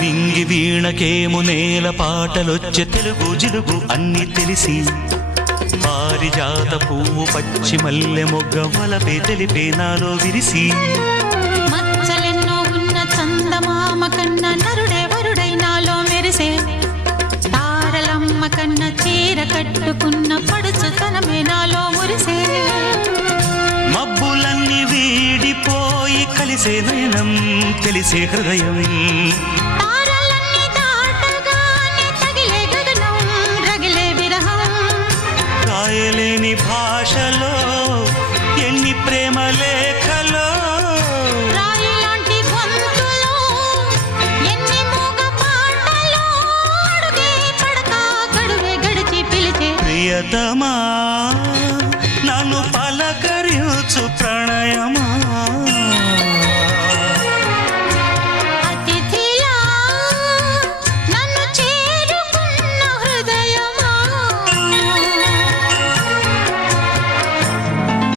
నింగి వీణకేము నేల పాటలొచ్చే తెలుగు జిలుగు అన్ని తెలిసి పారిజాత పువ్వు పచ్చి మల్లె మొగ్గ వలపే తెలిపే నాలో విరిసి మచ్చలెన్నో ఉన్న చందమామ కన్నా నరుడే వరుడై నాలో మెరిసే తారలమ్మ కన్నా చీర కట్టుకున్న పడుచుతనమే నాలో మురిసే మబ్బులన్నీ వీడిపోయి కలిసే నయనం తెలిసే హృదయం తారలన్నీ దాటగానే తగిలే గగనం రగిలే విరహం రాయలేని భాషలో ఎన్ని ప్రేమ లేఖలో రాయిలాంటి గొంతులో ఎన్ని మూగ పాటలో అడుగే పడక గడువే గడిచి పిలిచే ప్రియతమా